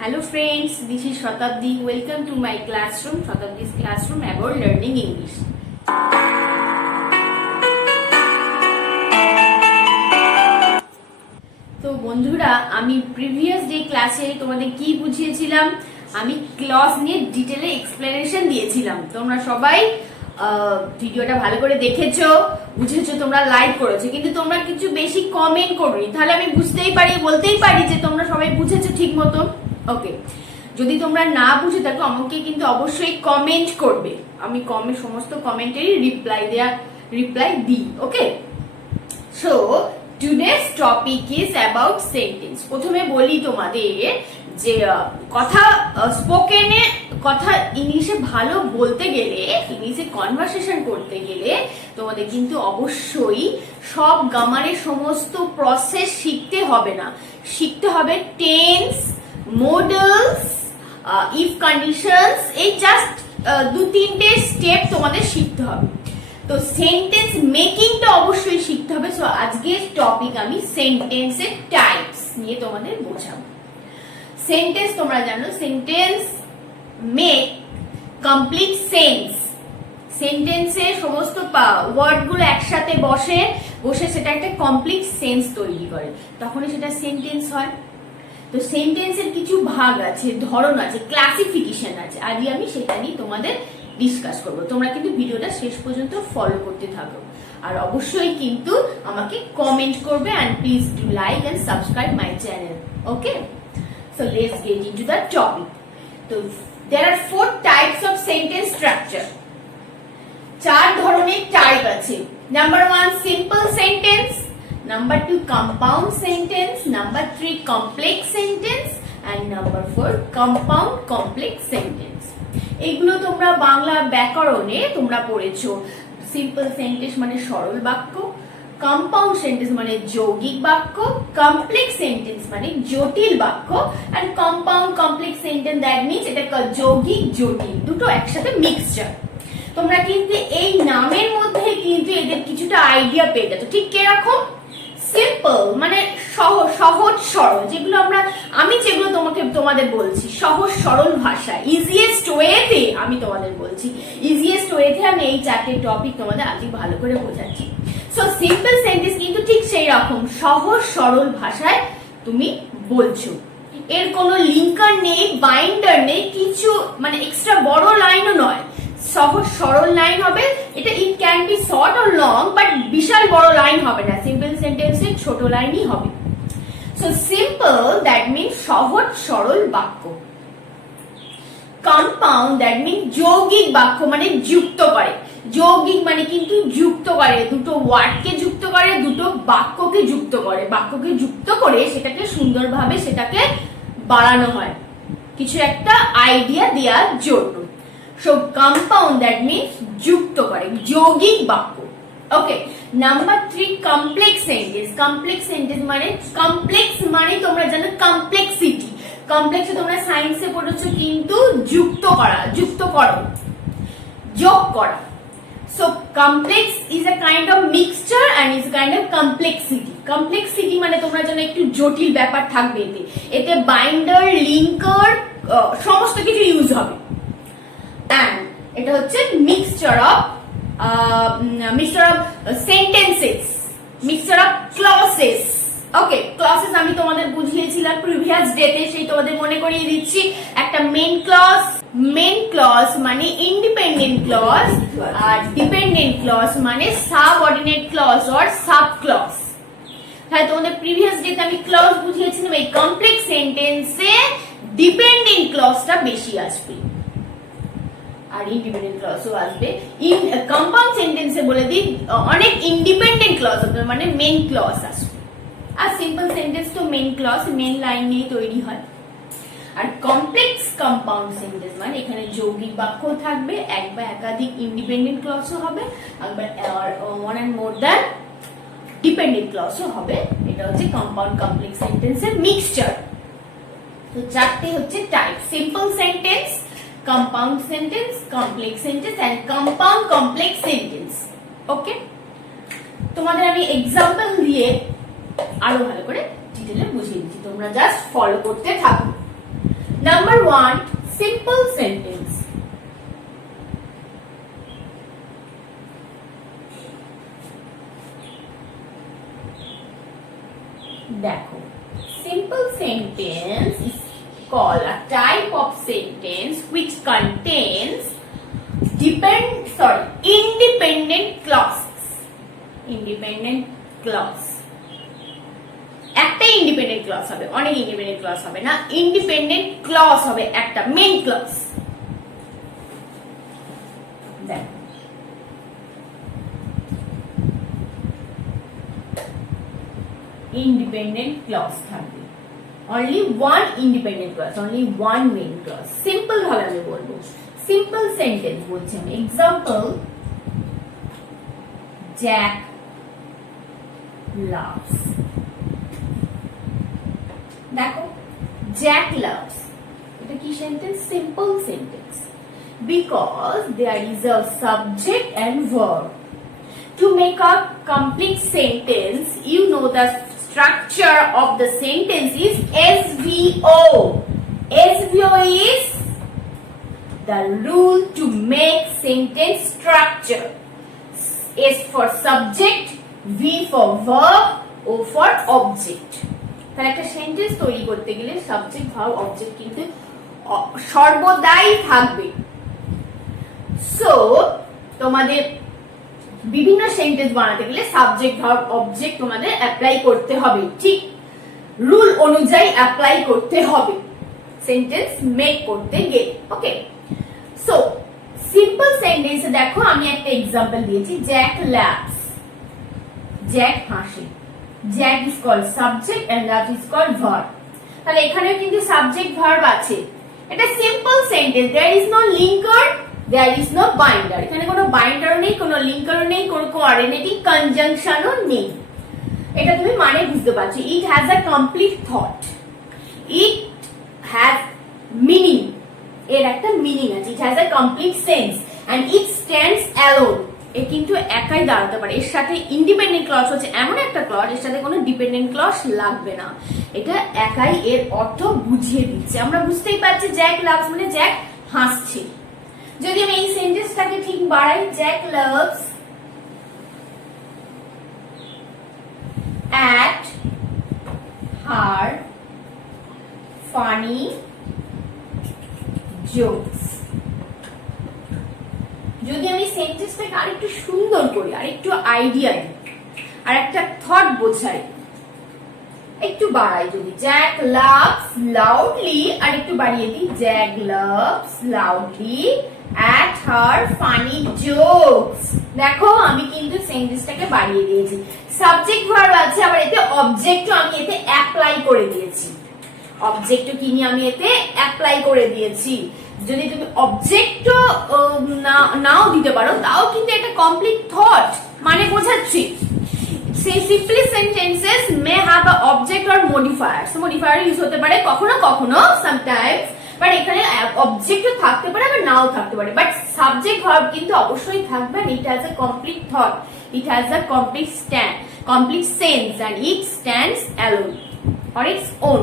Hello friends, this is Shatabdi. Welcome to my classroom, Shatabdi's classroom about learning English. তো বন্ধুরা, আমি previous day ক্লাসে তোমাদের কি বুঝিয়েছিলাম, আমি ক্লজ নিয়ে ডিটেলে এক্সপ্লেনেশন দিয়েছিলাম। তোমরা সবাই ভিডিওটা ভালো করে দেখেছো, বুঝেছো, তোমরা লাইক করেছো, কিন্তু তোমরা কিছু বেশি কমেন্ট করোনি। তাহলে আমি বুঝতেই পারি, বলতেই পারি যে তোমরা সবাই বুঝেছো ঠিক মতো। ওকে, যদি তোমরা না বুঝে থাকো আমাকে কিন্তু অবশ্যই কমেন্ট করবে, আমি সমস্ত কমেন্টেরই রিপ্লাই দিই। Okay, so today's topic is about sentence. প্রথমে বলি তোমাদের যে কথা ইংলিশে ভালো বলতে গেলে, ইংলিশে কনভারসেশন করতে গেলে তোমাদের কিন্তু অবশ্যই সব গ্রামারের সমস্ত প্রসেস শিখতে হবে না, শিখতে হবে টেন্স, মডেলস, ইফ কন্ডিশনস, এই জাস্ট 2-3টে স্টেপ তোমাদের শিখতে হবে। তো সেন্টেন্স মেকিংটা অবশ্যই শিখতে হবে। সো আজকের টপিক আমি সেন্টেন্সের টাইপস নিয়ে তোমাদের বোঝাবো। সেন্টেন্স তোমরা জানো, সেন্টেন্স মেক কমপ্লিট সেন্স। সেন্টেন্সে সমস্ত ওয়ার্ড গুলো একসাথে বসে সেটা একটা কমপ্লিট সেন্স তৈরি করে, তখনই সেটা সেন্টেন্স হয়। তো সেন্টেন্সের কিছু ভাগ আছে, ধরন আছে, ক্লাসিফিকেশন আছে। আজকে আমি সেটা নিয়ে তোমাদের ডিসকাস করবো। তোমরা কিন্তু ভিডিওটা শেষ পর্যন্ত ফলো করতে থাকো, আর অবশ্যই কিন্তু আমাকে কমেন্ট করবে, and please do like and subscribe my channel. Okay, so let's get into the topic. তো there are 4 types of sentence structure. 4 ধরনের টাইপ আছে। Number 1 simple sentence, number 2 compound sentence, number 3 complex sentence, and number 4 compound complex sentence. এগুলো তোমরা বাংলা ব্যাকরণে তোমরা পড়েছো। Simple sentence মানে সরল বাক্য, কম্পাউন্ড সেন্টেন্স মানে যৌগিক বাক্য, কমপ্লেক্স সেন্টেন্স মানে জটিল বাক্য, and compound complex sentence that means এটা যৌগিক জটিল দুটো একসাথে মিক্সচার। তোমরা কিন্তু এই নামের মধ্যে কিন্তু এদের কিছুটা আইডিয়া পেয়ে যাচ্ছ। ঠিক কিরকম? সিম্পল মানে সহজ সরল, যেগুলো আমি যেগুলো তোমাদের বলছি সহজ সরল ভাষা, ইজিয়েস্ট ওয়েতে আমি তোমাদের বলছি, ইজিয়েস্ট ওয়েতে আমি এই 4টে টপিক তোমাদের আজকে ভালো করে বোঝাচ্ছি। সো সিম্পল সেন্টেন্স কিন্তু ঠিক সেই রকম সহজ সরল ভাষায় তুমি বলছো, এর কোনো লিঙ্কার নেই, বাইন্ডার নেই, কিছু মানে এক্সট্রা বড় লাইনও নয়, সহজ সরল লাইন হবে। এটা it can be short or long, but বিশাল বড় লাইন হবে না, সিম্পল সেন্টেন্সে ছোট লাইনই হবে। সো সিম্পল দ্যাট মিন্স সহজ সরল বাক্য। কম্পাউন্ড দ্যাট মিন্স যৌগিক বাক্য, মানে যুক্ত করে। যৌগিক মানে কিন্তু যুক্ত করে, দুটো ওয়ার্ডকে যুক্ত করে, দুটো বাক্যকে যুক্ত করে, বাক্যকে যুক্ত করে সেটাকে সুন্দরভাবে সেটাকে বাড়ানো হয় কিছু একটা আইডিয়া দেওয়ার জন্য। সো কম্পাউন্ড দ্যাট মিন্স যুক্ত করে, যৌগিক বাক্য। Okay, number 3 complex sentence. Complex sentence মানে তোমরা জানো কমপ্লেক্সিটি। কমপ্লেক্সে তোমরা সায়েন্সে পড়েছো কিন্তু যুক্ত করো, যোগ করা। So complex is a kind of mixture and is a kind of complexity. Complexity মানে তোমরা জানো একটু জটিল ব্যাপার থাকবে এতে বাইন্ডার, লিঙ্কার সমস্ত কিছু ইউজ হবে। And এটা হচ্ছে mixture of sentences, mixture of clauses. Okay, clauses আমি তোমাদের বুঝিয়েছিলাম প্রিভিয়াস ডেতে, সেই তোমাদের মনে করিয়ে দিচ্ছি। একটা মেইন ক্লজ মানে ইন্ডিপেন্ডেন্ট ক্লজ, আর ডিপেন্ডেন্ট ক্লজ মানে subordinate clause or sub clause. হ্যাঁ, তোমাদের প্রিভিয়াস ডেতে আমি ক্লজ বুঝিয়েছিলাম। এই কমপ্লেক্স সেন্টেন্সে ডিপেন্ডেন্ট ক্লজটা বেশি আসবে আর ইন্ডিপেন্ডেন্ট ক্লজও আসবে। কম্পাউন্ড সেন্টেন্সে বলে দিই অনেক ইন্ডিপেন্ডেন্ট ক্লজ হবে, মানে মেইন ক্লজ আসবে। আর সিম্পল সেন্টেন্স তো মেইন লাইন নিয়ে তৈরি হয়। আর কমপ্লেক্স কম্পাউন্ড সেন্টেন্স মানে এখানে যৌগিক বাক্য থাকবে, এক বা একাধিক ইন্ডিপেন্ডেন্ট ক্লজও হবে, আর one and more than dependent ক্লজও হবে। এটা হচ্ছে কম্পাউন্ড কমপ্লেক্স সেন্টেন্সের মিক্সচার। তো 4টে হচ্ছে type: simple sentence, compound sentence, complex sentence and compound complex sentence. Okay, তোমাদের আমি এক্সাম্পল দিয়ে আরো ভালো করে ডিটেইলে বুঝিয়ে দিচ্ছি, তোমরা জাস্ট ফলো করতে থাকো। Number 1, simple sentence. দেখো, simple sentence is called a type of sentence which contains independent clauses. Independent clause. একটা ইন্ডিপেন্ডেন্ট ক্লজ হবে, অনেক ইন্ডিপেন্ডেন্ট ক্লজ হবে না, ইন্ডিপেন্ডেন্ট ক্লজ হবে একটা মেইন ক্লজ। দেখো, ইন্ডিপেন্ডেন্ট ক্লজ থাকবে, only one independent clause, only one main clause. Simple ভাবে আমি বলবো, সিম্পল সেন্টেন্স বলছি আমি। Example, Jack loves. দেখো, জ্যাক লাভস, এটা কি sentence? Simple sentence, because there is a subject and verb. To make a complete sentence, you know the structure of the sentence is SVO. SVO is the rule to make sentence structure. S for subject, V for verb, O for object. তাহলে একটা sentence তৈরি করতে গেলে subject, verb, object কিন্তু সর্বদাই থাকবে। So তোমাদের বিভিন্ন সেন্টেন্স বানাতে গেলে সাবজেক্ট, ভার্ব, অবজেক্ট তোমাদের অ্যাপ্লাই করতে হবে, ঠিক রুল অনুযায়ী অ্যাপ্লাই করতে হবে সেন্টেন্স মেক করতে গেলে। ওকে, সো সিম্পল সেন্টেন্সে দেখো আমি একটা এক্সাম্পল দিয়েছি, জ্যাক লাভস, জ্যাক হাসে। Jack is called subject and love is called verb. তাহলে এখানেও কিন্তু সাবজেক্ট ভার্ব আছে। এটা simple sentence, there is no linker, there is no binder. এখানে কোনো বাইন্ডারও নেই, কোনো লিঙ্কারও নেই, কোনো কোঅর্ডিনেটিং কনজাংশনও নেই। এটা তুমি মানে বুঝতে পারছো। It has a complete thought, it has meaning, এর একটা মিনিং আছে। It has a complete sense and it stands alone. এ কিন্তু একাই দাঁড়াতে পারে। এর সাথে ইন্ডিপেন্ডেন্ট ক্লজ হচ্ছে এমন একটা ক্লজ, এর সাথে কোনো ডিপেন্ডেন্ট ক্লজ লাগবে না। এটা একাই এর অর্থ বুঝিয়ে দিচ্ছে। আমরা বুঝতেই পারছি জ্যাক লাভস মানে জ্যাক হাসছে। যদি আমি এই সেন্টেন্সটাকে ঠিক বাড়াই, Jack loves at her funny jokes। যদি আমি সেন্টেন্সটাকে আরেকটু সুন্দর করি, আরেকটু আইডিয়া দিই, আর একটা থট বোঝাই, একটু বাড়াই, যদি জ্যাক লাভস লাউডলি, আর একটু বাড়িয়ে দিই, Jack loves loudly at her funny jokes। দেখো আমি কিন্তু সেন্টেন্সটাকে বাড়িয়ে দিয়েছি। সাবজেক্ট ভার্ব আছে, আবার এতে অবজেক্টও আমি এতে অ্যাপ্লাই করে দিয়েছি। অবজেক্টও কি নিয়ে আমি এতে অ্যাপ্লাই করে দিয়েছি। যদি তুমি অবজেক্টও নাও দিতে পারো, তাও কিন্তু একটা কমপ্লিট থট মানে বোঝাচ্ছি। সেই simply sentences may have a object or modifier. Modifier use হতে পারে কখনো কখনো, সামটাইমস, বাট এখানে অবজেক্টও থাকতে পারে আবার নাও থাকতে পারে, বাট সাবজেক্ট ভার্ব কিন্তু অবশ্যই থাকবে। It has a complete thought, it has a complete sense and it stands alone or its own.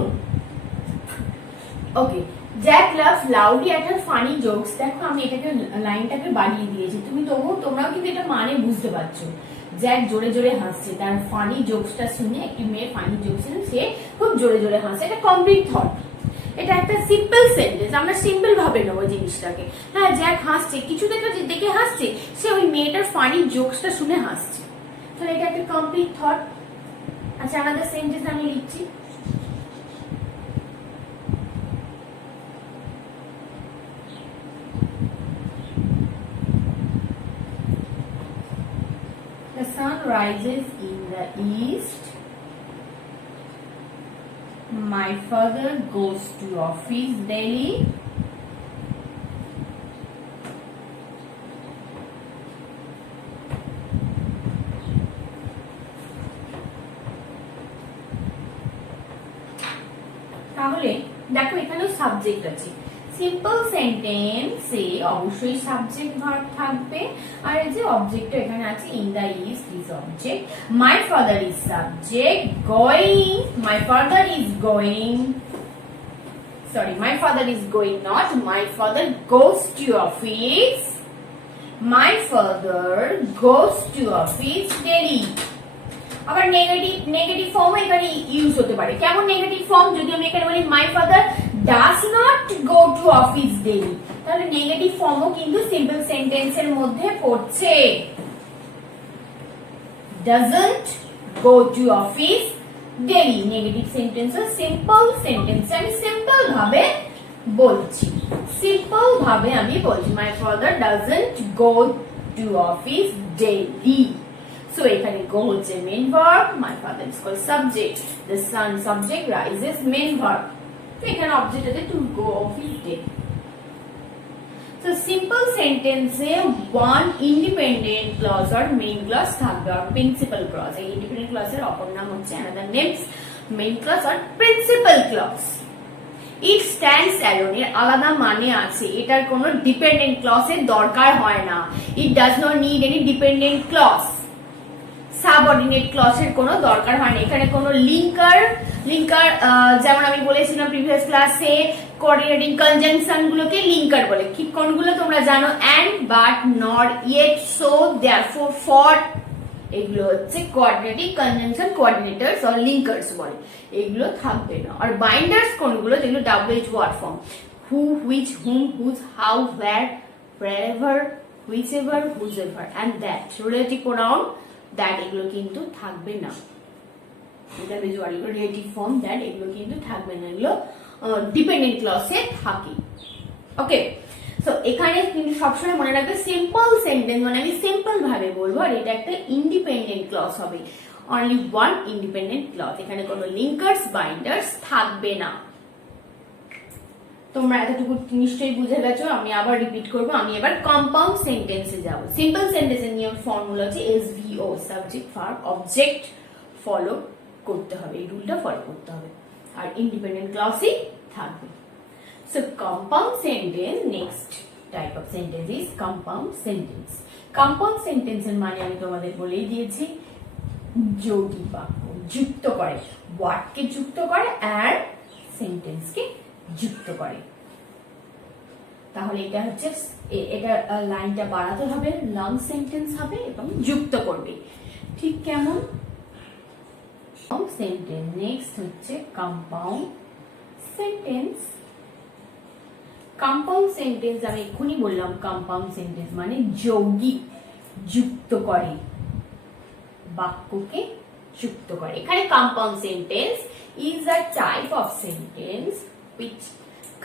Okay, Jack loves loudly at her funny jokes. দেখো আমি এটাকে লাইনটাকে বাড়িয়ে দিয়েছি, তোমরাও কিন্তু এটা মানে বুঝতে পারছো। জ্যাক জোরে জোরে হাসছে, তার ফানি জোকসটা শুনে, একটি মেয়ে ফানি জোকস শুনে সে খুব জোরে জোরে হাসছে। এটা কমপ্লিট থট, এটা একটা সিম্পল সেন্টেন্স। আমরা সিম্পল ভাবে নেবো জিনিসটাকে। হ্যাঁ, জ্যাক হাসছে, কিছু দেখে হাসছে, সে ওই মেয়েটার ফানি জোকসটা শুনে হাসছে। তাহলে এটা একটা কমপ্লিট থট। আচ্ছা, আমাদের সেন্টেন্স আমি লিখছি। The sun rises in the east. My father goes to office daily. তাহলে দেখো এখানেও সাবজেক্ট আছে। সিম্পল সেন্টেন্সে অবশ্যই সাবজেক্ট ভার্ব থাকবে, আর এই যে অবজেক্ট এখানে আছে, in the east is object, my father is subject, going, my father is going sorry, my father is going not, my father goes to office, my father goes to office daily. আবার negative form এখানে use হতে পারে। কেমন negative form? যদি আমি এখানে বলি my father does not go to office daily, তাহলে নেগেটিভ ফর্মও কিন্তু সিম্পল সেন্টেন্সের মধ্যে পড়ছে। Doesn't go to office daily negative sentence, simple sentence আমি সিম্পল ভাবে বলছি, সিম্পল ভাবে আমি বলছি my father doesn't go to office daily. So এখানে go হচ্ছে main verb, my father is called subject, the son subject, rise is main verb. তো এখানে object আছে to go office day. So simple sentence A one independent clause or main clause থাকবে or principal clause। এই independent clause এর অপর নাম হচ্ছে another names main clause or principal clause. It stands alone এর আলাদা মানে আছে, এটার কোনো dependent clause এর দরকার হয় না। It does not need any dependent clause, subordinate ক্লজের কোনো দরকার হয় না। এখানে কোনো লিঙ্কার যেমন আমি বলেছিলাম প্রিভিয়াস ক্লাসে কোঅর্ডিনেটিং কনজাংশন গুলোকে লিঙ্কার বলে। কি কোনগুলো তোমরা জানো? And, but, not, yet, so, therefore, for, এগুলো হচ্ছে coordinating conjunction, coordinators or linkers বলে। এগুলো থাকবে না। আর বাইন্ডার্স কোনগুলো? যেগুলো W H word form, who, which, whom, whose, how, where, wherever, whichever, whosoever and that, relative pronoun that, এগুলো কিন্তু থাকবে না। এটা রিলেটিভ ফর্ম দ্যাট, এগুলো কিন্তু থাকবে না, এগুলো ডিপেন্ডেন্ট ক্লজে থাকে। ওকে, সো এখানে কিন্তু সবসময় মনে রাখবে সিম্পল সেন্টেন্স মানে আমি সিম্পল ভাবে বলবো, আর এটা একটা ইন্ডিপেন্ডেন্ট ক্লজ হবে, অনলি ওয়ান ইন্ডিপেন্ডেন্ট ক্লজ। এখানে কোনো লিঙ্কার্স বাইন্ডার্স থাকবে না। তোমরা এতটুকু নিশ্চয়ই বুঝে গেছো। আমি আবার রিপিট করবো। আমি এবার কম্পাউন্ড সেন্টেন্সে যাব। সিম্পল সেন্টেন্সের নিয়ম ফর্মুলা হচ্ছে এসভিও, সাবজেক্ট ভার্ব অবজেক্ট ফলো করতে হবে, এই রুলটা ফলো করতে হবে, আর ইন্ডিপেন্ডেন্ট ক্লজই থাকবে। So compound sentence, next type of sentence is compound sentence. Compound সেন্টেন্সের মানে আমি তোমাদের বলেই দিয়েছি, যৌগিক বাক্য যুক্ত করে, ওয়ার্ডকে যুক্ত করে আর সেন্টেন্সকে যুক্ত করে। তাহলে এটা হচ্ছে, এটা লাইনটা বাড়াতে হবে, লং সেন্টেন্স হবে এবং যুক্ত করবে। ঠিক কেমন? সেন্টেন্স। নেক্সট হচ্ছে কম্পাউন্ড সেন্টেন্স। কম্পাউন্ড সেন্টেন্স আমি এক্ষুনি বললাম, কম্পাউন্ড সেন্টেন্স মানে যৌগিক, যুক্ত করে, বাক্যকে যুক্ত করে। এখানে compound sentence is a type of sentence which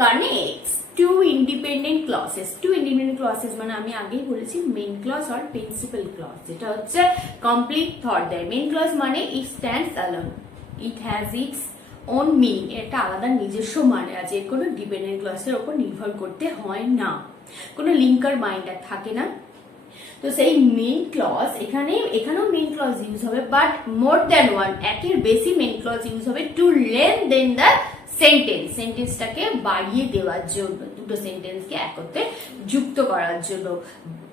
connects two independent clauses. Two independent clauses মানে আমি আগেই বলেছি main clause or principal clause, যেটা হচ্ছে complete thought দেয়। main clause মানে it stands alone, it has its own meaning, এটা আলাদা নিজস্ব মানে আছে, এর কোনো ডিপেন্ডেন্ট ক্লজের উপর নির্ভর করতে হয় না, কোনো লিঙ্কার বাইন্ডার থাকে না। তো সেই মেইন ক্লজ এখানেও মেইন ক্লজ ইউজ হবে, বাট মোর দ্যান ওয়ান, একের বেশি মেইন ক্লজ ইউজ হবে টু লেন্থেন দ্য সেন্টেন্সটাকে বাড়িয়ে দেওয়ার জন্য, দুটো সেন্টেন্সকে একত্রে যুক্ত করার জন্য,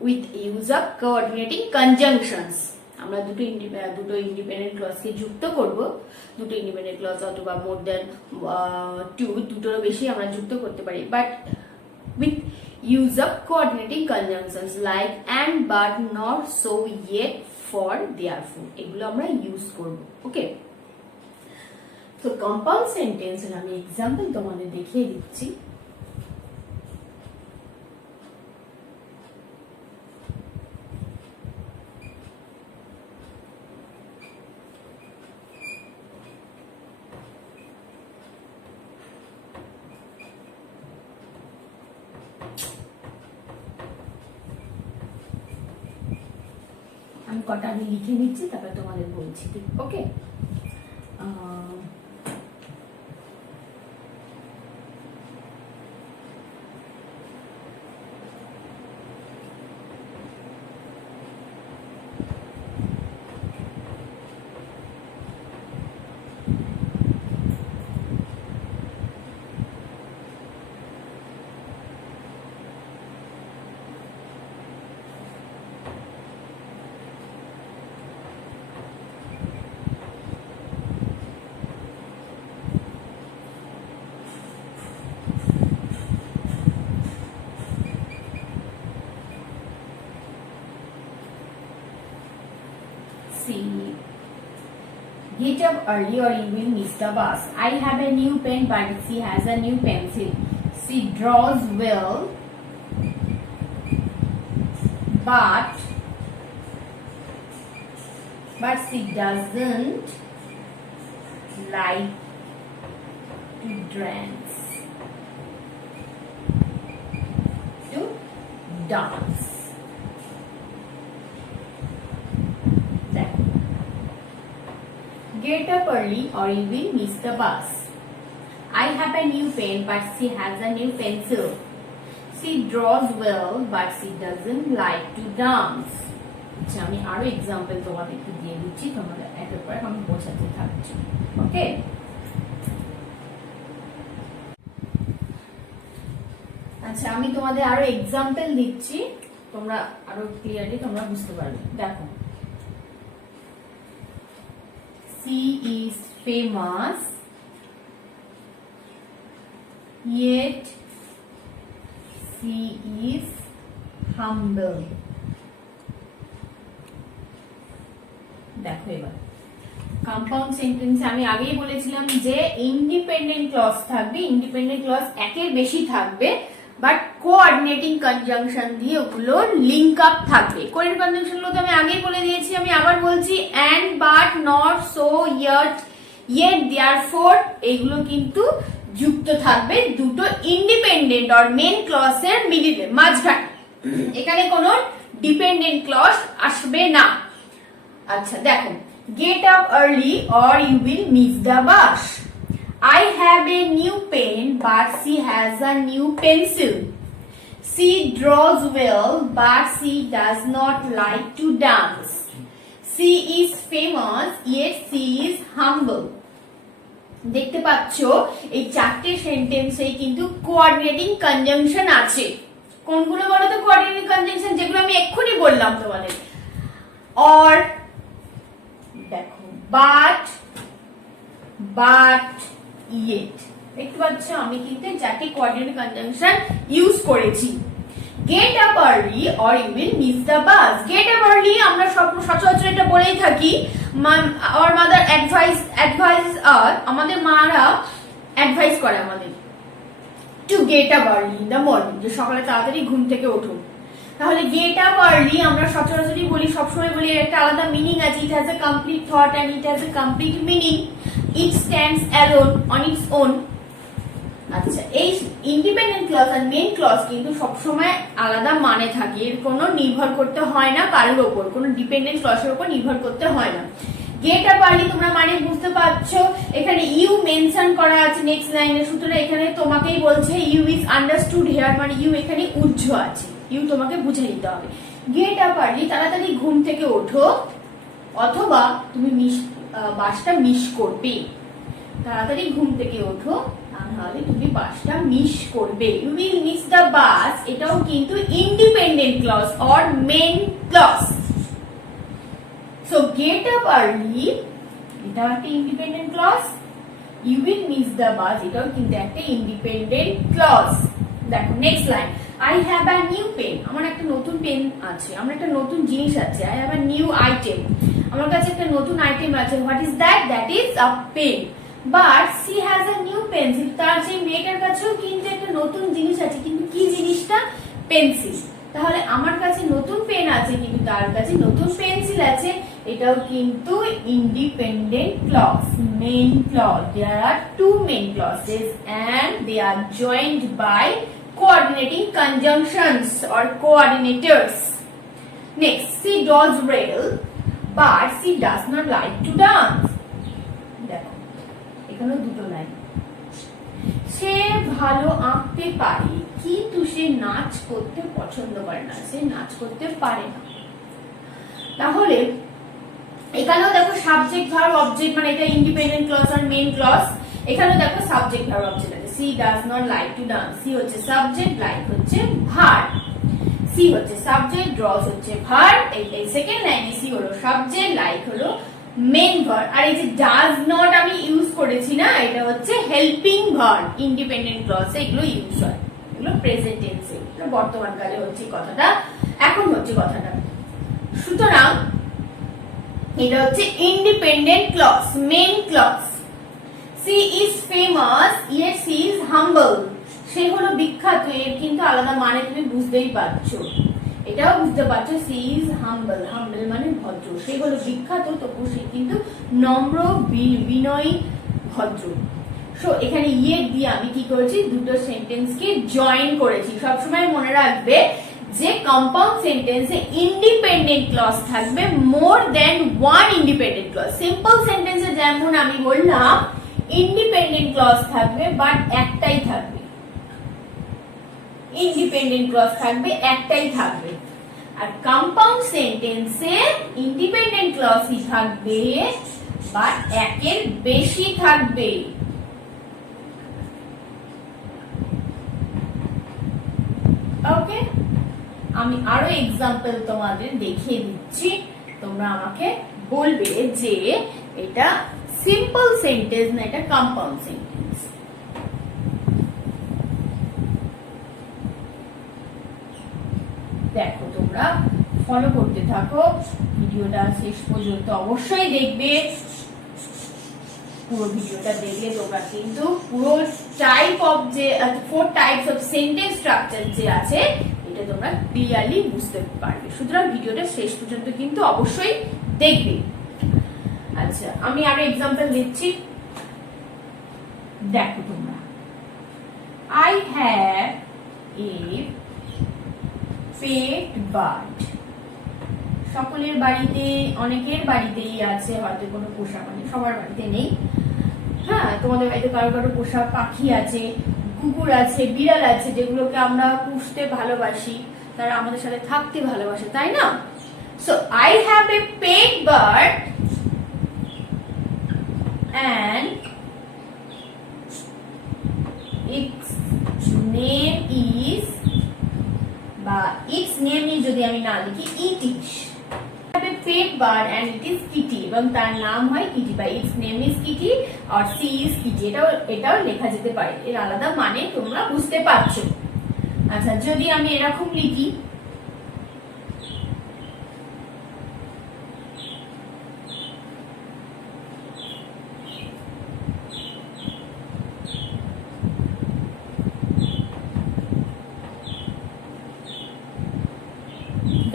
with use of coordinating conjunctions. আমরা দুটো ইন্ডিপেন্ডেন্ট ক্লজকে যুক্ত করব, দুটো ইন্ডিপেন্ডেন্ট ক্লজ অথবা মোর দ্যান টু, দুটোরও বেশি আমরা যুক্ত করতে পারি, but with use of coordinating conjunctions like and, but, not, so, yet, for, therefore, এগুলো আমরা ইউজ করব। ওকে, তো কম্পাউন্ড সেন্টেন্স এর আমি এক্সাম্পল তোমাদের দেখিয়ে দিচ্ছি। কটা আমি লিখে নিচ্ছি, তারপর তোমাদের বলছি। ওকে, see. Get up early or you will miss the bus. I have a new pen, but she has a new pencil. She draws well, but she doesn't like to dance. Get up early or you will miss the bus. I have a new pen, but she has a new pencil. She draws well, but she doesn't like to dance. আচ্ছা, আমি আরো example তোমাদেরকে দিয়ে দিচ্ছি, তোমরা একের পর এক আমি বোঝাতে থাকছি। ওকে, আচ্ছা আমি তোমাদের আরো এক্সাম্পল দিচ্ছি, তোমরা আরো ক্লিয়ারলি তোমরা বুঝতে পারবে। দেখো, she is famous yet she is humble. দেখো এবার কম্পাউন্ড সেন্টেন্সে আমি আগেই বলেছিলাম যে ইন্ডিপেন্ডেন্ট ক্লজ থাকবে, ইন্ডিপেন্ডেন্ট ক্লজ একের বেশি থাকবে, বাট কোঅর্ডিনেটিং কনজাংশন দিয়ে ওগুলো লিঙ্ক আপ থাকবে। কোঅর্ডিনেটিং কনজাংশন গুলো তো আমি আগেই বলে দিয়েছি, আমি আবার বলছি, and, but, not, so, yet, yet, therefore, এগুলো কিন্তু যুক্ত থাকবে দুটো ইন্ডিপেন্ডেন্ট আর মেন ক্লজের মিডিলে, মাঝখানে। এখানে কোনো ডিপেন্ডেন্ট ক্লজ আসবে না। আচ্ছা দেখো, get up early or you will miss the bus. I have a new pen, but she has a new pencil. She draws well, but she does not like to dance. She is famous, yet she is humble. দেখতে পাচ্ছো এই চারটে সেন্টেন্সে কিন্তু coordinating conjunction আছে। কোনগুলো বলো তো কোঅর্ডিনেটিং কনজাংশন? যেগুলো আমি এক্ষুনি বললাম তোমাদের। or দেখো, but yet, দেখতে পাচ্ছ আমি কিন্তু চারটি কোঅর্ডিনেটিং কনজাংশন ইউজ করেছি। Get up early or you will miss the bus. Get up early আমরা সচরাচর এটা বলেই থাকি, আওয়ার মাদার অ্যাডভাইস আর, আমাদের মারা অ্যাডভাইস করে আমাদের to get up early in the morning, যে সকালে তাড়াতাড়ি ঘুম থেকে ওঠো। তাহলে গেট আপ আর্লি আমরা সচরাচরই বলি, সবসময় বলি, একটা আলাদা মিনিং আছে। It has a complete thought and it has a complete meaning. It stands alone on its own. আচ্ছা, এই ইন্ডিপেন্ডেন্ট ক্লজ আর মেইন ক্লজ কিন্তু সবসময় আলাদা মানে থাকে, এর কোনো নির্ভর করতে হয় না কারোর ওপর, কোনো ডিপেন্ডেন্ট ক্লজের উপর নির্ভর করতে হয় না। গেট আপ আর্লি তোমরা মানে বুঝতে পারছো, এখানে ইউ মেনশন করা আছে নেক্সট লাইনে, সুতরাং এখানে তোমাকেই বলছে ইউ ইজ আন্ডারস্টুড হিয়ার, মানে ইউ এখানে উজ্জ আছে, ইউ তোমাকে বুঝে নিতে হবে। গেট আপ আর্লি, তাড়াতাড়ি ঘুম থেকে ওঠো, অথবা তুমি বাসটা মিস করবে। তাড়াতাড়ি ঘুম থেকে ওঠো, তাহলে তুমি বাসটা মিস করবে। You will miss the bus, এটাও কিন্তু independent clause or main clause. So get up early এটাও একটা independent clause, you will miss the bus এটাও কিন্তু একটা ইন্ডিপেন্ডেন্ট ক্লজ। দেখো next line, I have a new pen. আমার একটা নতুন পেন আছে, আমার একটা নতুন জিনিস আছে। I have a new item, আমার কাছে একটা নতুন আইটেম আছে। What is that? That is a pen. But she has a new pencil, তার সেই মেয়েটার কাছেও কিন্তু একটা নতুন জিনিস আছে, কিন্তু কি জিনিসটা? পেন্সিল। তাহলে আমার কাছে নতুন পেন আছে, কিন্তু তার কাছে নতুন পেন্সিল আছে, এটাও কিন্তু independent clause, main clause. There are two main clauses and they are joined by coordinating conjunctions or coordinators. Next, she does well, but she does not like to dance. দেখো এখানে দুটো লাইন, সে ভালো আঁকতে পারে কিন্তু সে নাচ করতে পছন্দ করে না, সে নাচ করতে পারে না। তাহলে এখানেও দেখো সাবজেক্ট ভার্ব অবজেক্ট, মানে এটা ইন্ডিপেন্ডেন্ট ক্লজ আর মেইন ক্লজ। এখানেও দেখো সাবজেক্ট ভার্ব অবজেক্ট আছে। She does not like to dance, she হচ্ছে সাবজেক্ট, লাইক হচ্ছে ভার্ব। সি হচ্ছে সাবজেক্ট, ড্রস হচ্ছে ভার্ব। এই সেকেন্ড লাইনে সি হলো সাবজেক্ট, লাইক হলো মেইন ভার্ব। আর এই যে ডাজ নট আমি ইউজ করেছি না, এটা হচ্ছে হেল্পিং ভার্ব, ইন্ডিপেন্ডেন্ট ক্লজ এগুলো ইউজ হয়, এগুলো প্রেজেন্ট টেন্সে, বর্তমান কালে হচ্ছে কথাটা, এখন হচ্ছে কথাটা। সুতরাং এটা হচ্ছে independent clause, main clause. She is famous, yet she is humble, সে হলো বিখ্যাত, এর কিন্তু আলাদা মানে তুমি বুঝতেই পারছো, এটাও বুঝতে পারছো। সি ইজ হাম্বল, হাম্বল মানে ভদ্র, সে হলো বিখ্যাত, তবু সে কিন্তু নম্র, বিনয়ী, ভদ্র। সো এখানে ইয়ে দিয়ে আমি কি করেছি, দুটো সেন্টেন্সকে জয়েন করেছি। সবসময় মনে রাখবে যে কম্পাউন্ড সেন্টেন্সে ইন্ডিপেন্ডেন্ট ক্লজ থাকবে, মোর then one independent clause. Simple সেন্টেন্সে যেমন আমি বললাম ইন্ডিপেন্ডেন্ট ক্লজ থাকবে, বাট একটাই থাকবে, ইন্ডিপেন্ডেন্ট ক্লজ থাকবে, একটাই থাকবে। আর কম্পাউন্ড সেন্টেন্সে ইন্ডিপেন্ডেন্ট ক্লজই থাকবে, বাট একের বেশি থাকবে। ওকে, আমি আরো এক্সাম্পল তোমাদের দেখিয়ে দিচ্ছি, তোমরা আমাকে বলবে যে এটা সিম্পল সেন্টেন্স না এটা কম্পাউন্ড সেন্টেন্স। দেখো তোমরা ফলো করতে থাকো, ভিডিওটা শেষ পর্যন্ত অবশ্যই দেখবে। পুরো ভিডিওটা দেখলে তোমরা কিন্তু পুরো টাইপ অফ যে 4 টাইপস অফ সেন্টেন্স স্ট্রাকচার যে আছে এটা তোমরা ক্লিয়ারলি বুঝতে পারবে। সুতরাং ভিডিওটা শেষ পর্যন্ত কিন্তু অবশ্যই দেখবে। আচ্ছা, আমি আরো এক্সাম্পল দিচ্ছি, দেখো তোমরা। I have a pet bird. সকলের বাড়িতে, অনেকের বাড়িতেই আছে হয়তো কোনো পোষা প্রাণী, সবার বাড়িতে নেই। হ্যাঁ, তোমাদের বাড়িতে কারো কারো পোষা পাখি আছে, কুকুর আছে, বিড়াল আছে, যেগুলোকে আমরা পুষতে ভালোবাসি, তারা আমাদের সাথে থাকতে ভালোবাসে, তাই না? So I have a pet bird and its name is, বা its name is যদি আমি না লিখি it is, I have a pet bird and it is Kitty, এবং তার নাম হয় কিটি, বা its name is Kitty or she is Kitty, এটাও লেখা যেতে পারে, এর আলাদা মানে তোমরা বুঝতে পারছো। আচ্ছা, যদি আমি এরকম লিখি,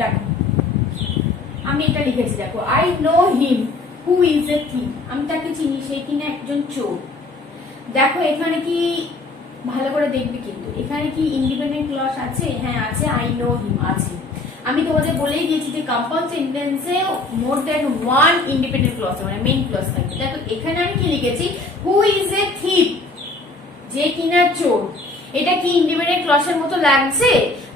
দেখো আমি এটা লিখেছি, দেখো I know him who is a thief, আমি তাকে চিনি, সে কিনা একজন চোর। দেখো এখানে কি, ভালো করে দেখবে কিন্তু, এখানে কি ইন্ডিপেন্ডেন্ট ক্লজ আছে? হ্যাঁ আছে, I know him আছে। আমি তোমাদের বলেই দিয়েছি যে কম্পাউন্ড সেন্টেন্সে more than one independent clause মানে মেইন ক্লজ থাকবে। দেখো এখানে আমি কি লিখেছি, হু ইজ এ থিপ, যে কিনা চোর। এটা কি ইন্ডিপেন্ডেন্ট ক্লজের মতো লাগছে,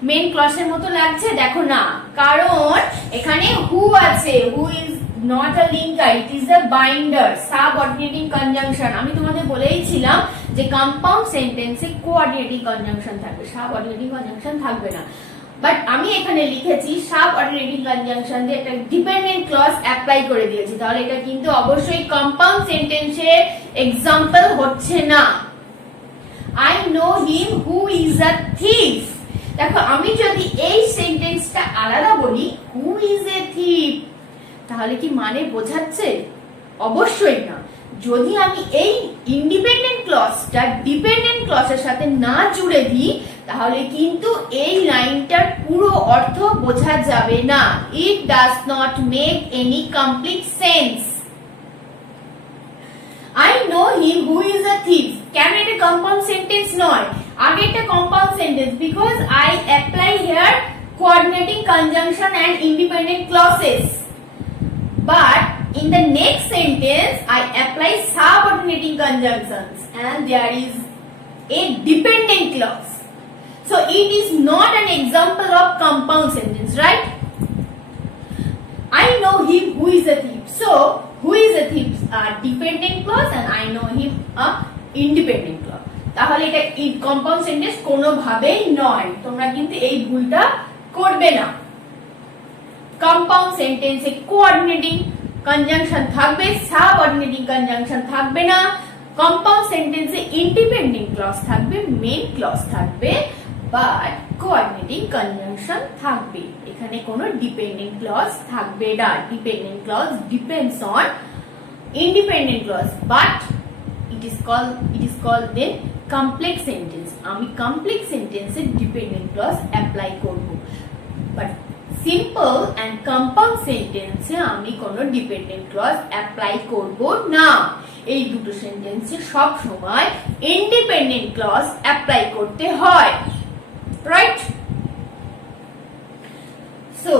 মেইন ক্লজের মতো লাগছে? দেখো না, কারণ এখানে হু আছে, who is not a linker, it is a binder, subordinating conjunction. আমি তোমাদের বলেইছিলাম যে কম্পাউন্ড সেন্টেন্সে কোঅর্ডিনেটিং কনজাংশন থাকবে, সাবঅর্ডিনেটিং কনজাংশন থাকবে না। বাট আমি এখানে লিখেছি সাবঅর্ডিনেটিং কনজাংশন দিয়ে একটা ডিপেন্ডেন্ট ক্লজ অ্যাপ্লাই করে দিয়েছি, তাহলে এটা কিন্তু অবশ্যই কম্পাউন্ড সেন্টেন্সের এক্সাম্পল হচ্ছে না। I know him who is a thief, দেখো আমি যদি এই সেন্টেন্সটা আলাদা বলি who is a thief, তাহলে কি মানে বোঝাচ্ছে? অবশ্যই না। যদি আমি এই ইন্ডিপেন্ডেন্ট ক্লজটা ডিপেন্ডেন্ট ক্লজের সাথে না জুড়ে দিই, তাহলে কিন্তু এই লাইনটার পুরো অর্থ বোঝা যাবে না। It does not make any complete sense. I know him who is a thief, কেন এটা কম্পাউন্ড সেন্টেন্স নয়? আগে এটা compound sentence because I apply here coordinating conjunction and independent clauses, but in the next sentence I apply subordinating conjunctions and there is a dependent clause, so it is not an example of compound sentence, right? I know him who is a thief, so who is a thief are dependent clause and I know him a independent clause, তাহলে এটা compound sentence কোনোভাবেই নয়। তোমরা কিন্তু এই ভুলটা করবে না। কম্পাউন্ড সেন্টেন্সে কোঅর্ডিনেটিং কনজাংশন থাকবে, সাবঅর্ডিনেটিং কনজাংশন থাকবে না। কম্পাউন্ড সেন্টেন্সে ইন্ডিপেন্ডেন্ট ক্লজ থাকবে, মেইন ক্লজ থাকবে, বাট কোঅর্ডিনেটিং কনজাংশন থাকবে, এখানে কোনো ডিপেন্ডেন্ট ক্লজ থাকবে না। Dependent clause depends on independent clause, but it is called then complex sentence. আমি complex sentence এ dependent clause apply করব, but simple and compound sentence এ আমি কোনো dependent clause apply করব না। এই দুটো সেন্টেন্সে সব সময় independent clause apply করতে হয়, right? So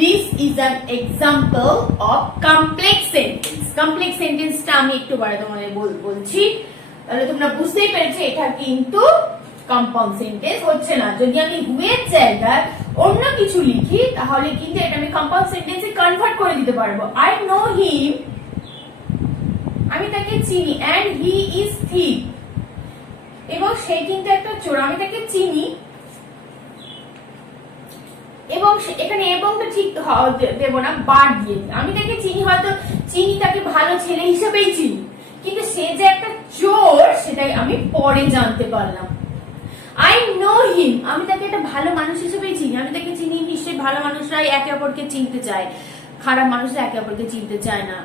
this is an example of complex sentence. Complex sentence টা আমি একটু পরে তোমাদের বলছি, তাহলে তোমরা বুঝতেই পেরেছো এটা কিন্তু কম্পাউন্ড সেন্টেন্স হচ্ছে না। যদি আমি হু এর জায়গায় অন্য কিছু লিখি তাহলে কিন্তু এটা আমি কম্পাউন্ড সেন্টেন্সে কনভার্ট করে দিতে পারবো। I know him, আমি তাকে চিনি, and he is thief, এবং সে কিন্তু একটা চোর, আমি তাকে চিনি, এবং এখানে এবং তো ঠিক দেব না, বার দিয়ে আমি তাকে চিনি, হয়তো চিনি তাকে ভালো ছেলে হিসেবেই চিনি, কিন্তু সে যে একটা চোর সেটাই আমি পরে জানতে পারলাম। I know him, আমি তাকে একটা ভালো মানুষ হিসেবেই চিনি, আমি তাকে চিনি, নিশ্চয়ই ভালো মানুষরাই একে অপরকে চিনতে চায়, খারাপ মানুষরা একে অপরকে চিনতে চায় না।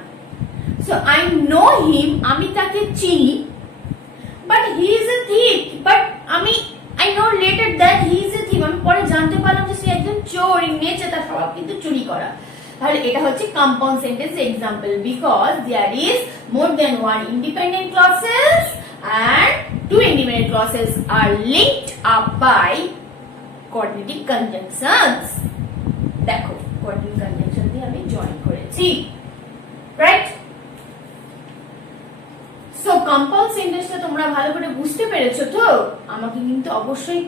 So I know him, আমি তাকে চিনি, but he is a thief, but I know later that he is a thief, আমি পরে জানতে পারলাম যে সে একজন চোর, ইন নেচার তার স্বভাব কিন্তু চুরি করা। তাহলে এটা হচ্ছে compound sentence example, because there is more then one independent clauses and two independent clauses are linked up by coordinating conjunctions. দেখো coordinating conjunction দিয়ে আমি জয়েন করেছি, রাইট? সো কম্পাউন্ড সেন্টেন্সটা তোমরা ভালো করে বুঝতে পেরেছো তো? আমাকে কিন্তু অবশ্যই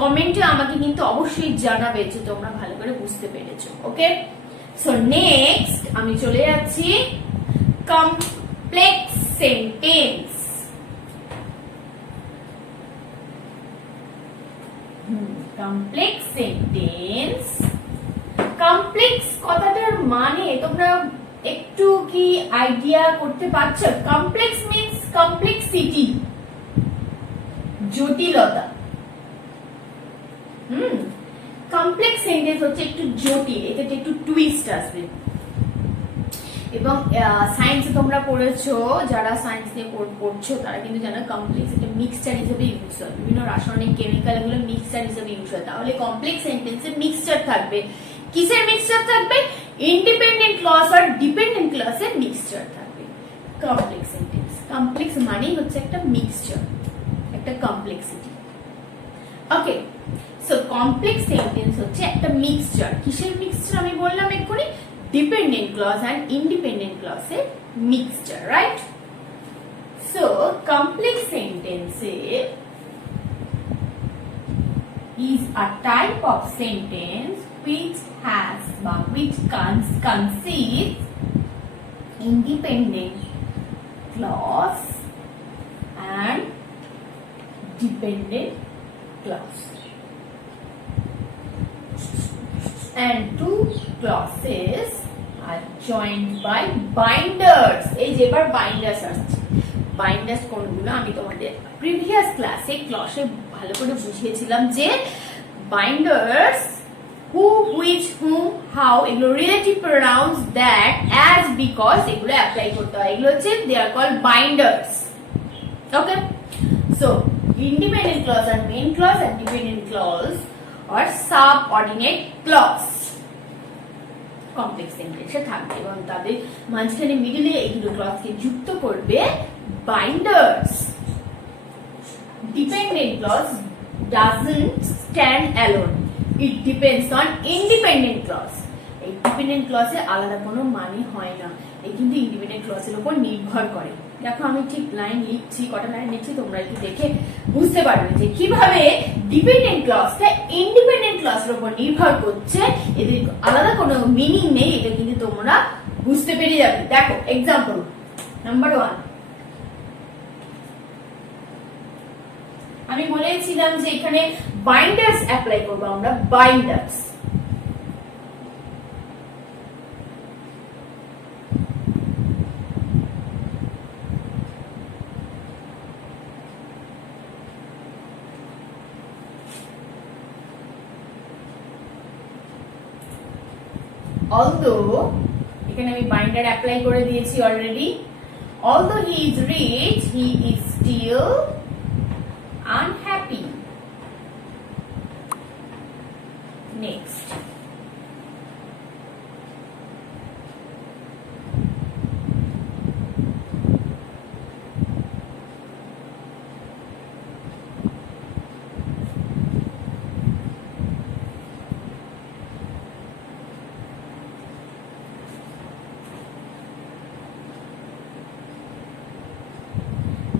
কমেন্টে আমাকে কিন্তু অবশ্যই জানাবে যে তোমরা ভালো করে বুঝতে পেরেছো। ওকে, সো নেক্সট আমি চলে যাচ্ছি complex sentence. Complex sentence, complex কথাটার মানে তোমরা একটু কি আইডিয়া করতে পারছো? কমপ্লেক্স মিন্স কমপ্লেক্সিটি, জটিলতা। কমপ্লেক্স সেন্টেন্স হচ্ছে একটু জটিল, এতে একটু টুইস্ট আসবে। এবং সায়েন্সে তোমরা পড়েছো, যারা সায়েন্স নিয়ে পড়ছো তারা কিন্তু জানো কমপ্লেক্স এটা মিক্সচার হিসেবে ইউজ হয়, বিভিন্ন রাসায়নিক কেমিক্যাল এগুলো মিক্সচার হিসেবে ইউজ হয়। তাহলে কমপ্লেক্স সেন্টেন্সে মিক্সচার থাকবে, কিসের মিক্সচার থাকবে? ইন্ডিপেন্ডেন্ট ক্লজ আর ডিপেন্ডেন্ট ক্লজের মিক্সচার থাকবে কমপ্লেক্স সেন্টেন্স। কমপ্লেক্স মানেই হচ্ছে একটা মিক্সচার, একটা complexity. Okay, so complex sentence হচ্ছে একটা মিক্সচার। কিসের মিক্সচার আমি বললাম এক্ষুনি? Dependent clause and independent clause এর mixture, right? So complex sentence is a type of sentence which consists independent clause and dependent clause, and two clauses are joined by binders. এই যে এবার বাইন্ডার্স আসছে। বাইন্ডার্স কোনগুলো আমি তোমাদের প্রিভিয়াস ক্লাসে ক্লসে ভালো করে বুঝিয়েছিলাম যে binders who, which, whom, how এগুলো relative pronouns, that, as, because এগুলো অ্যাপ্লাই করতে হয়। এগুলো হচ্ছে they are called binders. Okay, so independent clause আর মেইন ক্লজ আর ডিপেন্ডেন্ট ক্লজ আর সাবঅর্ডিনেট ক্লজ কমপ্লেক্স সেন্টেন্সে থাকবে, এবং তাদের মাঝখানে মিডলে এই দুটো ক্লজকে যুক্ত করবে binders. Dependent clause doesn't stand alone, it depends on independent clause. এই ডিপেন্ডেন্ট ক্লজে আলাদা কোনো মানে হয় না, এই কিন্তু ইন্ডিপেন্ডেন্ট ক্লজের উপর নির্ভর করে। দেখো আমি ঠিক লাইন লিখছি, কটা লাইন লিখছি তোমরা একটু দেখে বুঝতে পারবে যে কিভাবে ডিপেন্ডেন্ট ক্লজটা ইন্ডিপেন্ডেন্ট ক্লজের উপর নির্ভর করছে, এদের আলাদা কোনো মিনিং নেই, এটা কিন্তু তোমরা বুঝতে পেরে যাবে। দেখো এক্সাম্পল নাম্বার 1, আমি বলেছিলাম যে এখানে বাইন্ডার্স অ্যাপ্লাই করবো আমরা, বাইন্ডার্স। although এখানে আমি বাইন্ডার অ্যাপ্লাই করে দিয়েছি already, although he is rich he is still unhappy. Next,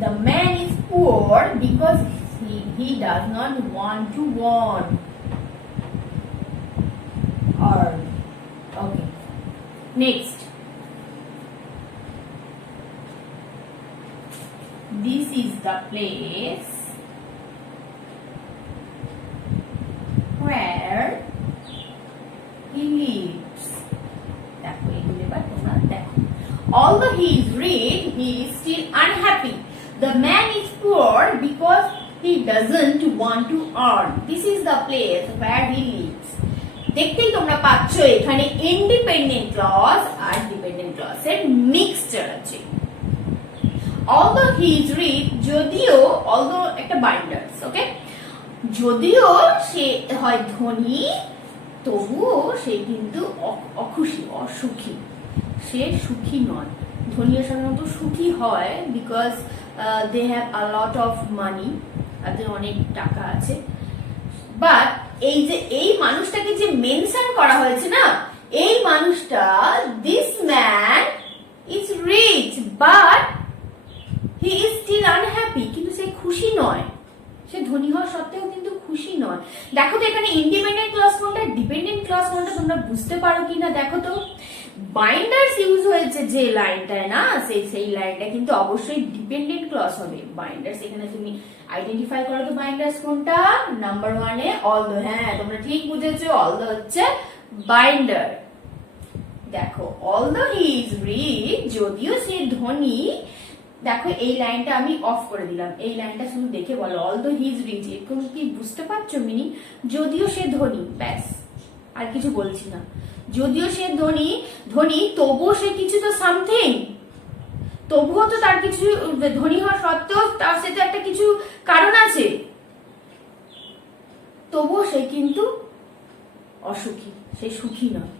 the man is poor because he does not want to earn. Okay. Next. This is the place where he lives. দেখো এগুলো এবার তোমরা দেখো। Although he is rich, he is still unhappy. The man is poor because he doesn't want to earn. This is the place where he lives. দেখতেই তোমরা পাচ্ছ এখানে independent clause আর ডিপেন্ডেন্ট ক্লজ এর মিক্সচার আছে। Although he is rich, যদিও although একটা বাইন্ডার্স, ওকে, যদিও সে হয় ধনী তবুও সে কিন্তু অখুশি, অসুখী, সে সুখী নয়। ধনীরা সাধারণত সুখী হয় because they have a lot of money, তাদের অনেক টাকা আছে। বাট এই যে এই মানুষটাকে যে মেনশন করা হয়েছে না, এই মানুষটা, this man is rich but he is still unhappy, কিন্তু সে খুশি নয়, সে ধনী হওয়া সত্ত্বেও কিন্তু খুশি নয়। দেখো তো এখানে ইন্ডিপেন্ডেন্ট ক্লজ কোনটা, ডিপেন্ডেন্ট ক্লজ কোনটা, তোমরা বুঝতে পারো কিনা দেখো তো। বাইন্ডার্স ইউজ হয়েছে যে লাইনটায় না, সেই লাইনটা কিন্তু অবশ্যই ডিপেন্ডেন্ট ক্লজ হবে। বাইন্ডার্স এখানে তুমি আইডেন্টিফাই করো তো বাইন্ডার্স কোনটা। নাম্বার 1 এ অলদো, হ্যাঁ তোমরা ঠিক বুঝেছো, অলদো হচ্ছে বাইন্ডার। দেখো অলদো হি ইজ রিচ, যদিও সে ধনী। দেখো এই লাইনটা আমি অফ করে দিলাম, এই লাইনটা শুধু দেখে বলো অলদো হি ইজ রিচ, এরকম কি বুঝতে পারছো মিনি? যদিও সে ধনী, ব্যাস আর কিছু বলছি না। যদিও সে ধনী তবুও সে কিছু তো সামথিং, তবুও তো তার কিছু, ধনী হওয়া সত্ত্বেও তার সাথে একটা কিছু কারণ আছে, তবুও সে কিন্তু অসুখী, সে সুখী নয়।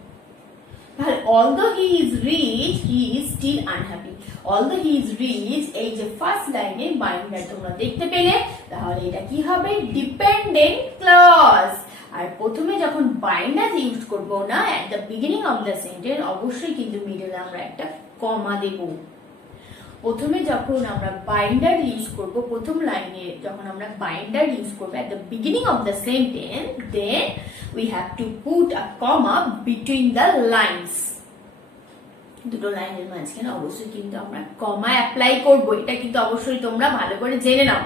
তাহলে although he is rich he is still unhappy. Although he is rich, এই যে ফার্স্ট লাইনে বাইন্ডার তোমরা দেখতে পেলে, তাহলে এটা কি হবে? Dependent clause. আর প্রথমে যখন বাইন্ডার ইউজ করব না, এট the beginning of the sentence অবশ্যই কিন্তু মিডলে আমরা একটা কমা দেব। প্রথমে যখন আমরা বাইন্ডার ইউজ করব, প্রথম লাইনে যখন আমরা বাইন্ডার ইউজ করব at the beginning of the sentence, then we have to put a comma between the lines. দুটো লাইনের মাঝখানে অবশ্যই কিন্তু আমরা কমা অ্যাপ্লাই করব, এটা কিন্তু অবশ্যই তোমরা ভালো করে জেনে নাও।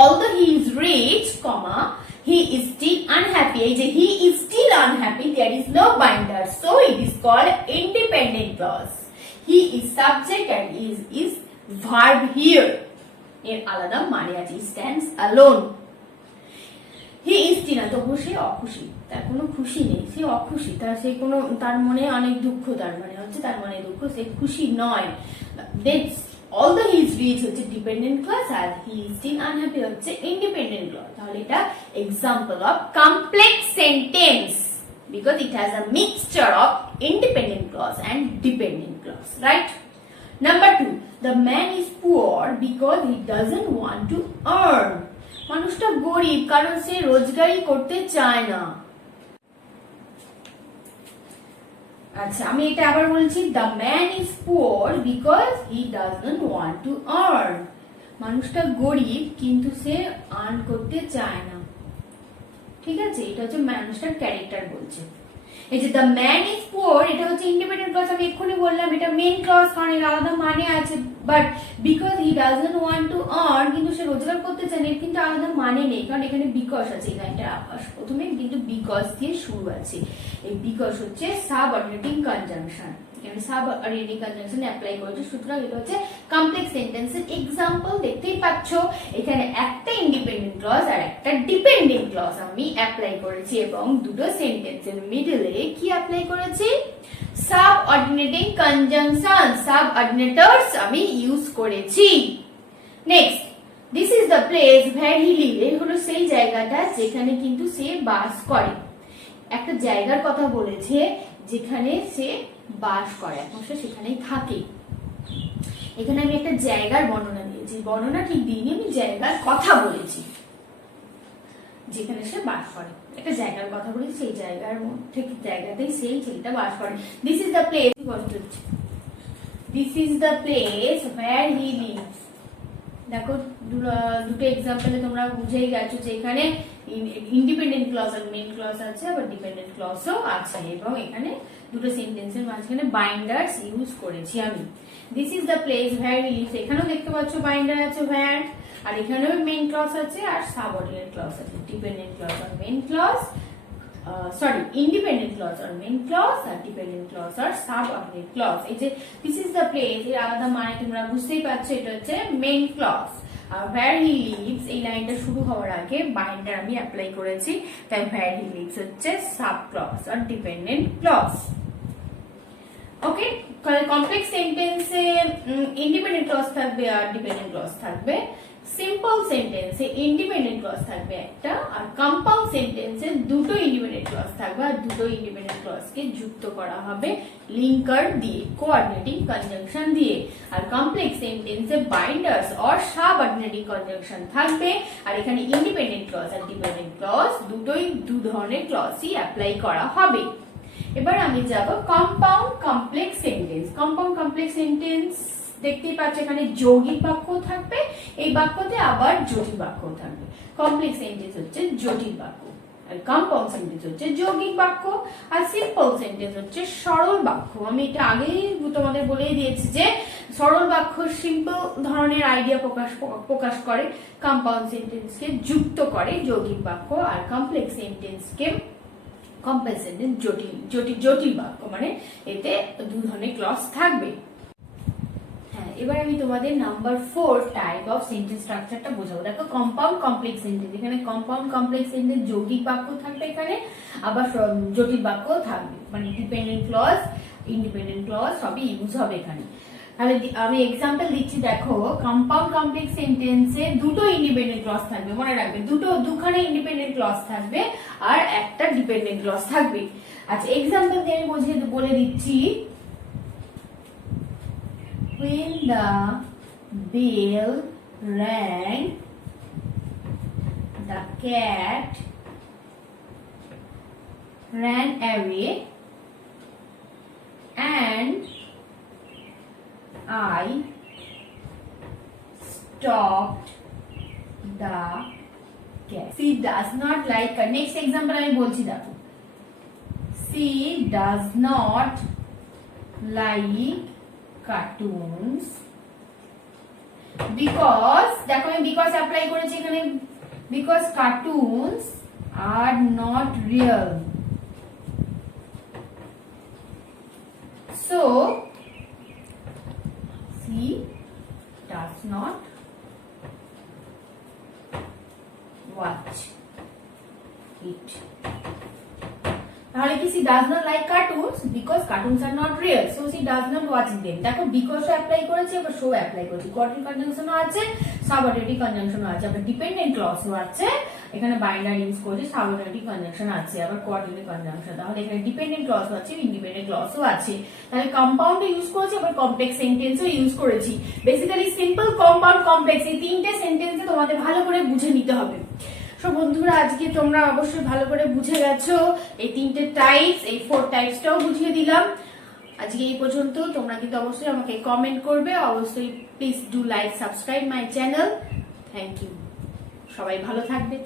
Although he is rich, comma, he is still unhappy. এই যে he is still unhappy, there is no binder, so it is called independent clause. He is subject and is verb here. এর আলাদা মানে আছে, stands alone. He is still, তবু সে অখুশি, তার কোনো খুশি নেই, সে অখুশি, তার মনে অনেক দুঃখ, তার মানে হচ্ছে তার মনে দুঃখ, সে খুশি নয়। Although he is rich হচ্ছে ডিপেন্ডেন্ট ক্লজ আর he is still unhappy হচ্ছে ইন্ডিপেন্ডেন্ট ক্লজ। তাহলে এটা example of complex sentence because it has a mixture of independent clause and dependent clause, right? Number 2, the man is poor because he doesn't want to earn. মানুষটা গরিব কারণ সে রোজগারি করতে চায় না। আচ্ছা আমি এটা আবার বলছি, the man is poor because he doesn't want to earn. মানুষটা গরিব কিন্তু সে আর্ন করতে চায় না। ঠিক আছে, এটা হচ্ছে মানুষটার ক্যারেক্টার বলছে। এই যে the man is poor, এটা হচ্ছে ইন্ডিপেন্ডেন্ট ক্লজ, আমি এক্ষুনি বললাম এটা মেইন ক্লজ, কারণ এর আলাদা মানে আছে। But because he doesn't want to earn, কিন্তু সে রোজগার করতে চায় না, এর কিন্তু আলাদা মানে নেই, কারণ এখানে বিকজ আছে। এই লাইনটা প্রথমে কিন্তু বিকজ দিয়ে শুরু আছে। এই বিকজ হচ্ছে সাবঅর্ডিনেটিং কনজাংশন, এখানে সাবঅর্ডিনেটিং কনজাংশন অ্যাপ্লাই করেছে, সুতরাং এটা হচ্ছে কমপ্লেক্স সেন্টেন্সের এক্সাম্পল। দেখতেই পাচ্ছ এখানে একটা ইন্ডিপেন্ডেন্ট ক্লজ আর একটা ডিপেন্ডেন্ট ক্লজ আমি অ্যাপ্লাই করেছি এবং দুটো সেন্টেন্সের মিডলে কি অ্যাপ্লাই করেছি, সাবঅর্ডিনেটিং কনজাংশন, সাবঅর্ডিনেটরস আমি ইউজ করেছি। Next, this is the place where he live, এই হলো সেই জায়গাটা যেখানে কিন্তু সে বাস করে। একটা জায়গার কথা বলেছে যেখানে সে বাস করে, এখন সে সেখানেই থাকে। এখানে আমি একটা জায়গার বর্ণনা দিয়েছি, বর্ণনা ঠিক দিইনি, আমি জায়গার কথা বলেছি যেখানে সে বাস করে। একটা জায়গার কথা বলেছি, সেই জায়গার মধ্যে জায়গাতেই সেই ছেলেটা বাস করে। This is the place, this is the place where he lives. দেখো দুটো এক্সাম্পলে তোমরা বুঝেই গেছো যে এখানে ইন্ডিপেন্ডেন্ট ক্লজ আর মেইন ক্লজ আছে, আবার ডিপেন্ডেন্ট ক্লজও আছে, এবং এখানে দুটো সেন্টেন্সের মাঝখানে বাইন্ডার্স ইউজ করেছি আমি। This is the place where he lives, এখানেও দেখতে পাচ্ছ বাইন্ডার আছে ওয়্যার, আর এখানেও মেইন ক্লজ আছে আর সাবঅর্ডিনেট ক্লজ আছে। ডিপেন্ডেন্ট ক্লজ আর মেইন ক্লজ, ইন্ডিপেন্ডেন্ট ক্লজ আর মেইন ক্লজ, আর ডিপেন্ডেন্ট ক্লজ আর সাবঅর্ডিনেট ক্লজ। এই যে দিস ইজ দ্য প্লেস, এর আলাদা মানে তোমরা বুঝতেই পারছো, এটা হচ্ছে মেইন ক্লজ। আর ওয়্যার হি লিভস, এই লাইনটা শুরু হওয়ার আগে বাইন্ডার আমি অ্যাপ্লাই করেছি, তাই ওয়্যার হি লিভস হচ্ছে সাব ক্লজ আর ডিপেন্ডেন্ট ক্লজ। ওকে, কমপ্লেক্স সেন্টেন্সে ইন্ডিপেন্ডেন্ট ক্লজ থাকবে আর ডিপেন্ডেন্ট ক্লজ থাকবে। সিম্পল সেন্টেন্সে ইন্ডিপেন্ডেন্ট ক্লজ থাকবে একটা, আর কম্পাউন্ড সেন্টেন্সে দুটো ইন্ডিপেন্ডেন্ট ক্লজ থাকবে, আর দুটো ইন্ডিপেন্ডেন্ট ক্লজকে যুক্ত করা হবে লিঙ্কার দিয়ে, কোঅর্ডিনেটিং কনজাংশন দিয়ে। আর কমপ্লেক্স সেন্টেন্সে বাইন্ডার্স অর সাবঅর্ডিনেটিং কনজাংশন থাকবে, আর এখানে ইন্ডিপেন্ডেন্ট ক্লজ আর ডিপেন্ডেন্ট ক্লজ দুটোই দু ধরনের ক্লজই অ্যাপ্লাই করা হবে। এবার আমি যাব compound complex sentence. Compound complex sentence দেখতেই পাচ্ছ এখানে যৌগিক বাক্য থাকবে, এই বাক্যতে আবার জটিল বাক্য থাকবে। কমপ্লেক্স সেন্টেন্স হচ্ছে জটিল বাক্য, আর কম্পাউন্ড সেন্টেন্স হচ্ছে যৌগিক বাক্য, আর সিম্পল সেন্টেন্স হচ্ছে সরল বাক্য। আমি এটা আগেই তোমাদের বলেই দিয়েছি যে সরল বাক্য সিম্পল ধরনের আইডিয়া প্রকাশ করে, কম্পাউন্ড সেন্টেন্সকে যুক্ত করে যৌগিক বাক্য, আর কমপ্লেক্স সেন্টেন্সকে কমপ্লেক্স সেন্টেন্স জটিল বাক্য, মানে এতে দু ধরনের ক্লজ থাকবে। এবার আমি তোমাদের নাম্বার 4 টাইপ অফ সেন্টেন্স স্ট্রাকচারটা বোঝাবো। দেখো কম্পাউন্ড কমপ্লেক্স সেন্টেন্স, এখানে কম্পাউন্ড কমপ্লেক্স সেন্টেন্স যৌগিক বাক্য থাকবে, এখানে আবার জটিল বাক্য থাকবে, মানে ডিপেন্ডেন্ট ক্লজ ইন্ডিপেন্ডেন্ট ক্লজ সবই ইউজ হবে এখানে। তাহলে আমি এক্সাম্পল দিচ্ছি, দেখো কম্পাউন্ড কমপ্লেক্স সেন্টেন্সে দুটো ইন্ডিপেন্ডেন্ট ক্লজ থাকবে, মনে রাখবে দুখানে ইন্ডিপেন্ডেন্ট ক্লজ থাকবে আর একটা ডিপেন্ডেন্ট ক্লজ থাকবে। আচ্ছা, এক্সাম্পল দিয়ে আমি বলে দিচ্ছি। When the bell rang, the cat ran away and I stopped the cat. She does not like her. Next example আমি বলছি, দেখো she does not like cartoons because, দেখো আমি because অ্যাপ্লাই করেছি এখানে, because cartoons are not real, so she does not watch it. তাহলে কি she does not like cartoons because cartoons are not real, so she does not watch them. দেখো because apply করেছে, আবার so apply করেছে, coordinating কনজাংশনও আছে, subordinating কনজাংশনও আছে, আবার dependent ক্লজও আছে, এখানে বাইন্ডার ইউজ করেছি, সাবঅর্ডিনেটিং কনজাংশন আছে, আবার কোঅর্ডিনেটিং কনজাংশন। তাহলে এখানে ডিপেন্ডেন্ট ক্লজও আছে, ইন্ডিপেন্ডেন্ট ক্লজও আছে। তাহলে কম্পাউন্ড ইউজ করেছি, আবার কমপ্লেক্স সেন্টেন্সও ইউজ করেছি। বেসিক্যালি সিম্পল, কম্পাউন্ড, কমপ্লেক্স এই তিনটে সেন্টেন্সে তোমাদের ভালো করে বুঝে নিতে হবে। সো বন্ধুরা, আজকে তোমরা অবশ্যই ভালো করে বুঝে গেছো এই তিনটে টাইপস, এই 4 টাইপসটাও বুঝিয়ে দিলাম। আজকে এই পর্যন্ত। তোমরা কিন্তু অবশ্যই আমাকে কমেন্ট করবে, অবশ্যই please do like subscribe my channel. Thank you, সবাই ভালো থাকবে।